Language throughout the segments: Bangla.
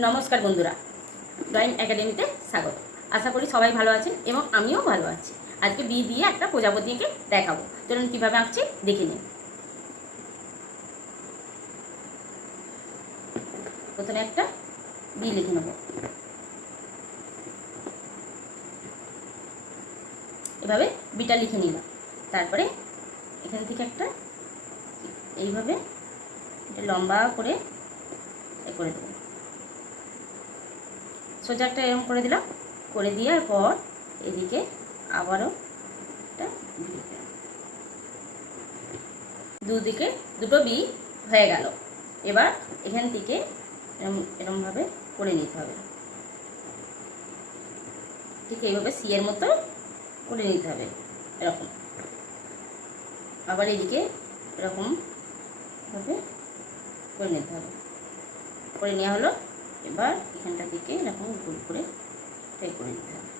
নমস্কার বন্ধুরা, ড্রয়িং একাডেমিতে স্বাগত। আশা করি সবাই ভালো আছেন এবং আমিও ভালো আছি। আজকে বি দিয়ে একটা প্রজাপতিকে দেখাবো। চলুন কীভাবে আঁকছি দেখে নিন। প্রথমে একটা বি লিখে নেব, এভাবে বিটা লিখে নিলাম। তারপরে এখান থেকে একটা এইভাবে লম্বা করে করে দেবো, সোজা একটা এরকম করে দিলাম। করে দেওয়ার পর এদিকে আবারও একটা দুদিকে দুটো বি হয়ে গেল। এবার এখান থেকে এরকমভাবে করে নিতে হবে, ঠিক এইভাবে সি এর মতো করে নিতে হবে এরকম। আবার এদিকে এরকমভাবে করে নিতে হবে। করে নেওয়া হলো। এবার এখানটা থেকে এরকম গোল করে করে নিতে হবে।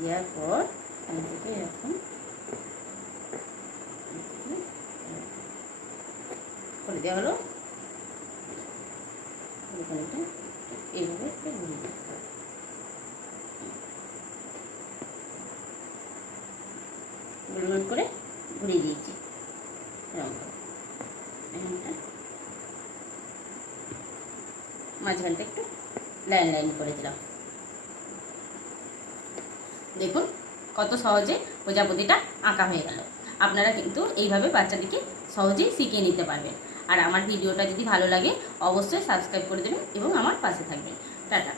দেওয়ার পর এখান থেকে এরকম করে দেওয়া হলো। এইভাবে ঘুরিয়ে দিতে হবে। গোল গোল করে ঘুরিয়ে দিয়েছি। মাঝখানটা একটু লাইন লাইন করে দিলাম। দেখুন কত সহজে প্রজাপতিটা আঁকা হয়ে গেল। আপনারা কিন্তু এইভাবে বাচ্চাদেরকে সহজেই শিখিয়ে নিতে পারবেন। আর আমার ভিডিওটা যদি ভালো লাগে অবশ্যই সাবস্ক্রাইব করে দেবেন এবং আমার পাশে থাকবেন। টাটা।